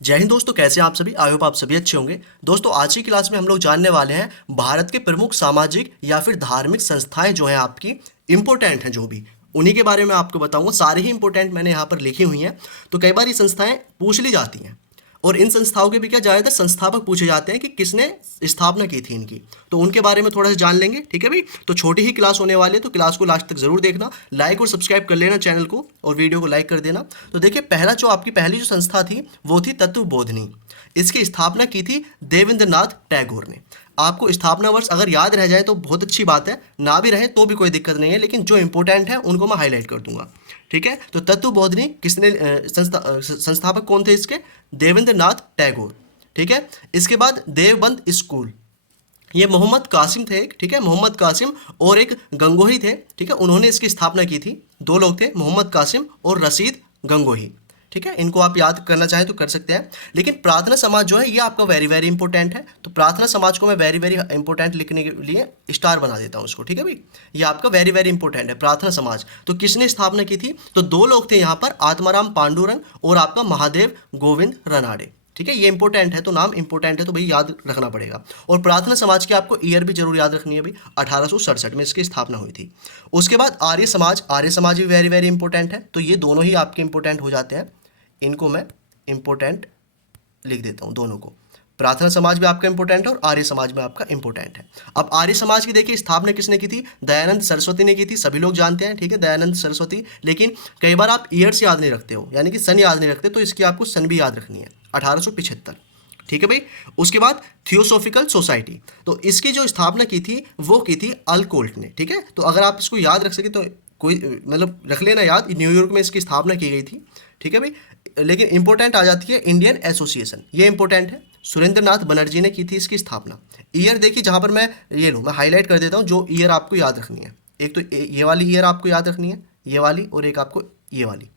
जय हिंद दोस्तों, कैसे हैं आप सभी। आई होप आप सभी अच्छे होंगे। दोस्तों, आज की क्लास में हम लोग जानने वाले हैं भारत के प्रमुख सामाजिक या फिर धार्मिक संस्थाएं जो हैं आपकी इम्पोर्टेंट हैं, जो भी उन्हीं के बारे में आपको बताऊंगा। सारी ही इंपॉर्टेंट मैंने यहाँ पर लिखी हुई हैं। तो कई बार ये संस्थाएं पूछ ली जाती हैं और इन संस्थाओं के भी क्या ज़्यादातर संस्थापक पूछे जाते हैं कि किसने स्थापना की थी इनकी। तो उनके बारे में थोड़ा सा जान लेंगे, ठीक है भाई। तो छोटी ही क्लास होने वाली है, तो क्लास को लास्ट तक जरूर देखना, लाइक और सब्सक्राइब कर लेना चैनल को और वीडियो को लाइक कर देना। तो देखिए, पहली जो संस्था थी वो थी तत्व बोधनी। इसकी स्थापना की थी देवेंद्रनाथ टैगोर ने। आपको स्थापना वर्ष अगर याद रह जाए तो बहुत अच्छी बात है, ना भी रहे तो भी कोई दिक्कत नहीं है, लेकिन जो इंपॉर्टेंट है उनको मैं हाईलाइट कर दूंगा, ठीक है। तो तत्व बोधनी किसने संस्थापक कौन थे इसके? देवेंद्रनाथ टैगोर, ठीक है। इसके बाद देवबंद स्कूल, ये मोहम्मद कासिम थे एक, ठीक है। मोहम्मद कासिम और एक गंगोही थे, ठीक है। उन्होंने इसकी स्थापना की थी। दो लोग थे, मोहम्मद कासिम और रशीद गंगोही, ठीक है। इनको आप याद करना चाहें तो कर सकते हैं। लेकिन प्रार्थना समाज जो है ये आपका वेरी वेरी इंपॉर्टेंट है। तो प्रार्थना समाज को मैं वेरी वेरी इंपॉर्टेंट लिखने के लिए स्टार बना देता हूँ उसको, ठीक है भाई। ये आपका वेरी वेरी इंपॉर्टेंट है प्रार्थना समाज। तो किसने स्थापना की थी? तो दो लोग थे यहाँ पर, आत्माराम पांडुरंग और आपका महादेव गोविंद रनाड़े, ठीक है। ये इंपॉर्टेंट है, तो नाम इंपॉर्टेंट है तो भाई याद रखना पड़ेगा। और प्रार्थना समाज की आपको ईयर भी जरूर याद रखनी है भाई, 1867 में इसकी स्थापना हुई थी। उसके बाद आर्य समाज, आर्य समाज भी वेरी वेरी इंपॉर्टेंट है। तो ये दोनों ही आपके इंपॉर्टेंट हो जाते हैं, इनको मैं इंपॉर्टेंट लिख देता हूँ दोनों को। प्रार्थना समाज भी आपका इंपॉर्टेंट है और आर्य समाज में आपका इंपॉर्टेंट है। अब आर्य समाज की देखिए स्थापना किसने की थी? दयानंद सरस्वती ने की थी, सभी लोग जानते हैं, ठीक है, दयानंद सरस्वती। लेकिन कई बार आप ईयर्स याद नहीं रखते हो, यानी कि सन याद नहीं रखते, तो इसकी आपको सन भी याद रखनी है, 1875, ठीक है भाई। उसके बाद थियोसॉफिकल सोसाइटी, तो इसकी जो स्थापना की थी वो की थी अल्कोल्ट ने, ठीक है। तो अगर आप इसको याद रख सके तो कोई मतलब रख लेना याद, न्यूयॉर्क में इसकी स्थापना की गई थी, ठीक है भाई। लेकिन इंपॉर्टेंट आ जाती है इंडियन एसोसिएशन, ये इंपॉर्टेंट है। सुरेंद्रनाथ बनर्जी ने की थी इसकी स्थापना। ईयर देखिए, जहाँ पर मैं ये लो मैं हाईलाइट कर देता हूँ जो ईयर आपको याद रखनी है। एक तो ये वाली ईयर आपको याद रखनी है, ये वाली, और एक आपको ये वाली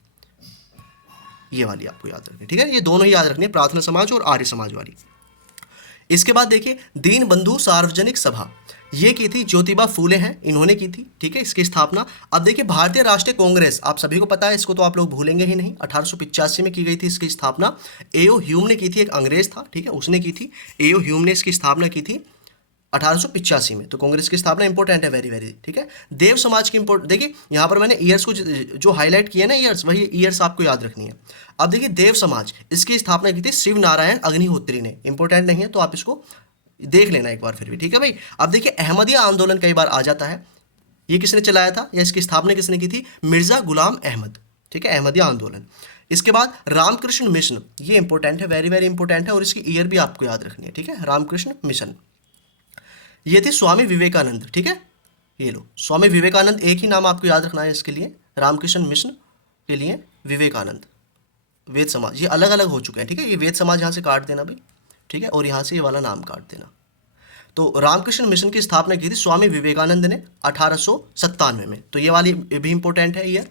आपको याद रखनी है, ठीक है। ये दोनों ही याद रखनी है, प्रार्थना समाज और आर्य समाज वाली। इसके बाद देखिए दीन बंधु सार्वजनिक सभा, ये की थी ज्योतिबा फूले हैं, इन्होंने की थी, ठीक है, इसकी स्थापना। अब देखिए भारतीय राष्ट्रीय कांग्रेस, आप सभी को पता है, इसको तो आप लोग भूलेंगे ही नहीं, 1885 में की गई थी इसकी स्थापना। एओ ह्यूम ने की थी, एक अंग्रेज था, ठीक है, उसने की थी। एओ ह्यूम ने इसकी स्थापना की थी 1885 में। तो कांग्रेस की स्थापना इंपॉर्टेंट है, वेरी वेरी, ठीक है। देव समाज की इंपोर्ट देखिए, यहाँ पर मैंने ईयर्स को जो हाईलाइट किया ना, ईयर्स, वही ईयर्स आपको याद रखनी है। अब देखिए देव समाज, इसकी स्थापना की थी शिव नारायण अग्निहोत्री ने। इंपॉर्टेंट नहीं है तो आप इसको देख लेना एक बार फिर भी, ठीक है भाई। अब देखिए अहमदिया आंदोलन कई बार आ जाता है, ये किसने चलाया था या इसकी स्थापना किसने की थी? मिर्जा गुलाम अहमद, ठीक है, अहमदिया आंदोलन। इसके बाद रामकृष्ण मिशन, ये इंपॉर्टेंट है, वेरी वेरी इंपॉर्टेंट है, और इसकी ईयर भी आपको याद रखनी है, ठीक है। रामकृष्ण मिशन, ये थे स्वामी विवेकानंद, ठीक है। ये लो स्वामी विवेकानंद, एक ही नाम आपको याद रखना है इसके लिए, रामकृष्ण मिशन के लिए विवेकानंद। वेद समाज, ये अलग अलग हो चुके हैं, ठीक है। ये वेद समाज यहाँ से काट देना भाई, ठीक है, और यहाँ से ये वाला नाम काट देना। तो रामकृष्ण मिशन की स्थापना की थी स्वामी विवेकानंद ने 1897 में। तो ये वाली भी इंपॉर्टेंट है ये।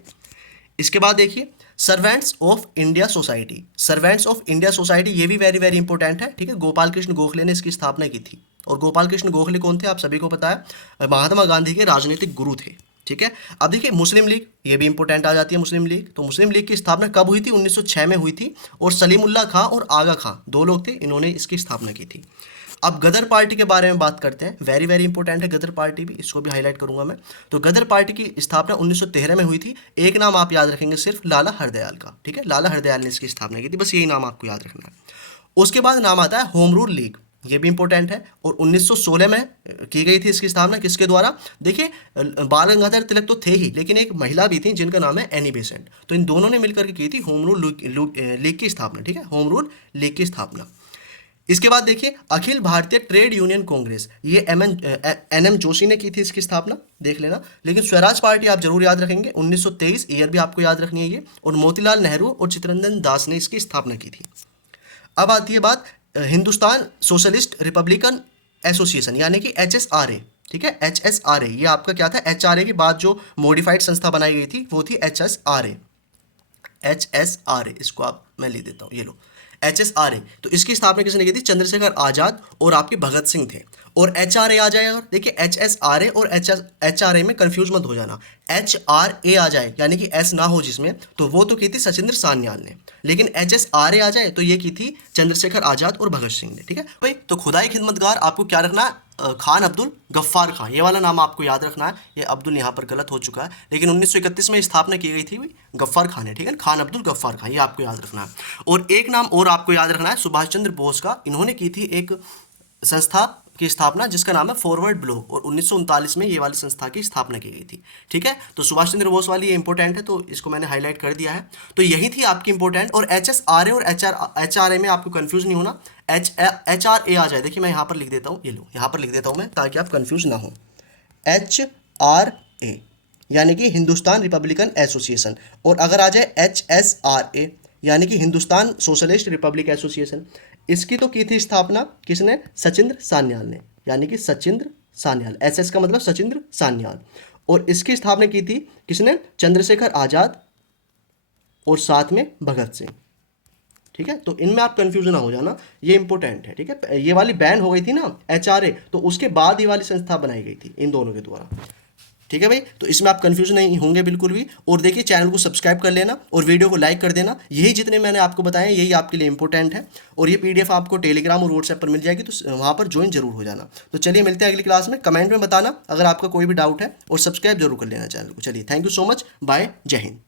इसके बाद देखिए servants of India society, servants of India society, ये भी वेरी वेरी इंपॉर्टेंट है, ठीक है। गोपाल कृष्ण गोखले ने इसकी स्थापना की थी। और गोपाल कृष्ण गोखले कौन थे? आप सभी को पता है, महात्मा गांधी के राजनीतिक गुरु थे, ठीक है। अब देखिए मुस्लिम लीग, ये भी इंपॉर्टेंट आ जाती है मुस्लिम लीग। तो मुस्लिम लीग की स्थापना कब हुई थी? 1906 में हुई थी, और सलीमुल्लाह खां और आगा खां दो लोग थे, इन्होंने इसकी स्थापना की थी। अब गदर पार्टी के बारे में बात करते हैं, वेरी वेरी इंपॉर्टेंट है गदर पार्टी भी, इसको भी हाईलाइट करूंगा मैं। तो गदर पार्टी की स्थापना 1913 में हुई थी। एक नाम आप याद रखेंगे सिर्फ, लाला हरदयाल का, ठीक है, लाला हरदयाल ने इसकी स्थापना की थी, बस यही नाम आपको याद रखना है। उसके बाद नाम आता है होम रूल लीग, ये भी इंपॉर्टेंट है, और 1916 में की गई थी इसकी स्थापना। किसके द्वारा? देखिए बाल गंगाधर तिलक तो थे ही, लेकिन एक महिला भी थी जिनका नाम है एनी बेसेंट। तो इन दोनों ने मिलकर के की थी होम रूल लीग की स्थापना, ठीक है, होम रूल लीग की स्थापना। इसके बाद देखिए अखिल भारतीय ट्रेड यूनियन कांग्रेस, ये एन एम जोशी ने की थी इसकी स्थापना, देख लेना। लेकिन स्वराज पार्टी आप जरूर याद रखेंगे, 1923, ईयर भी आपको याद रखनी है ये। और मोतीलाल नेहरू और चित्तरंजन दास ने इसकी स्थापना की थी। अब आती है बात हिंदुस्तान सोशलिस्ट रिपब्लिकन एसोसिएशन, यानी कि HSRA, ठीक है, HSRA, ये आपका क्या था? HRA की बाद जो मॉडिफाइड संस्था बनाई गई थी वो थी HSRA, HSRA, इसको आप मैं लिख देता हूँ, ये लो HSRA। तो इसकी स्थापना किसने की थी? चंद्रशेखर आजाद और आपके भगत सिंह थे। और HRA आ जाएगा, देखिए HSRA और HRA में कंफ्यूज मत हो जाना। HRA आ जाए, यानी कि S ना हो जिसमें, तो वो तो की थी सचिंद्र सान्याल ने। लेकिन HSRA आ जाए तो ये की थी चंद्रशेखर आजाद और भगत सिंह ने। ठीक है भाई, तो खुदाई खिदमतगार आपको क्या रखना है, खान अब्दुल गफ्फार खान, ये वाला नाम आपको याद रखना है। ये अब्दुल यहाँ पर गलत हो चुका है, लेकिन 1931 में स्थापना की गई थी गफ्फार खान है। ठीक है, खान अब्दुल गफ्फार खान, ये आपको याद रखना है। और एक नाम और आपको याद रखना है सुभाष चंद्र बोस का। इन्होंने की थी एक संस्था की स्थापना जिसका नाम है फॉरवर्ड ब्लॉक, और 1939 में ये वाली संस्था की स्थापना की गई थी। ठीक है, तो सुभाष चंद्र बोस वाली ये इंपॉर्टेंट है, तो इसको मैंने हाईलाइट कर दिया है। तो यही थी आपकी इंपॉर्टेंट। और HSRA और HRA में आपको कंफ्यूज नहीं होना, HRA आ जाए, देखिए मैं यहाँ पर लिख देता हूँ, ये लो यहाँ पर लिख देता हूँ मैं, ताकि आप कंफ्यूज ना हो। HRA यानी कि हिंदुस्तान रिपब्लिकन एसोसिएशन, और अगर आ जाए HSRA यानी कि हिंदुस्तान सोशलिस्ट रिपब्लिक एसोसिएशन, इसकी तो की थी स्थापना किसने, सचिंद्र सान्याल ने, यानी कि सचिंद्र सान्याल, SS का मतलब सचिंद्र सान्याल। और इसकी स्थापना की थी किसने, चंद्रशेखर आजाद और साथ में भगत सिंह। ठीक है, तो इनमें आप कंफ्यूज ना हो जाना, ये इंपॉर्टेंट है। ठीक है, ये वाली बैन हो गई थी ना HRA, तो उसके बाद ये वाली संस्था बनाई गई थी इन दोनों के द्वारा। ठीक है भाई, तो इसमें आप कंफ्यूज नहीं होंगे बिल्कुल भी। और देखिए चैनल को सब्सक्राइब कर लेना और वीडियो को लाइक कर देना। यही जितने मैंने आपको बताए यही आपके लिए इंपॉर्टेंट है। और ये PDF आपको टेलीग्राम और व्हाट्सएप पर मिल जाएगी, तो वहाँ पर ज्वाइन जरूर हो जाना। तो चलिए मिलते हैं अगली क्लास में। कमेंट में बताना अगर आपका कोई भी डाउट है, और सब्सक्राइब जरूर कर लेना चैनल को। चलिए, thank you so much, bye, जय हिंद।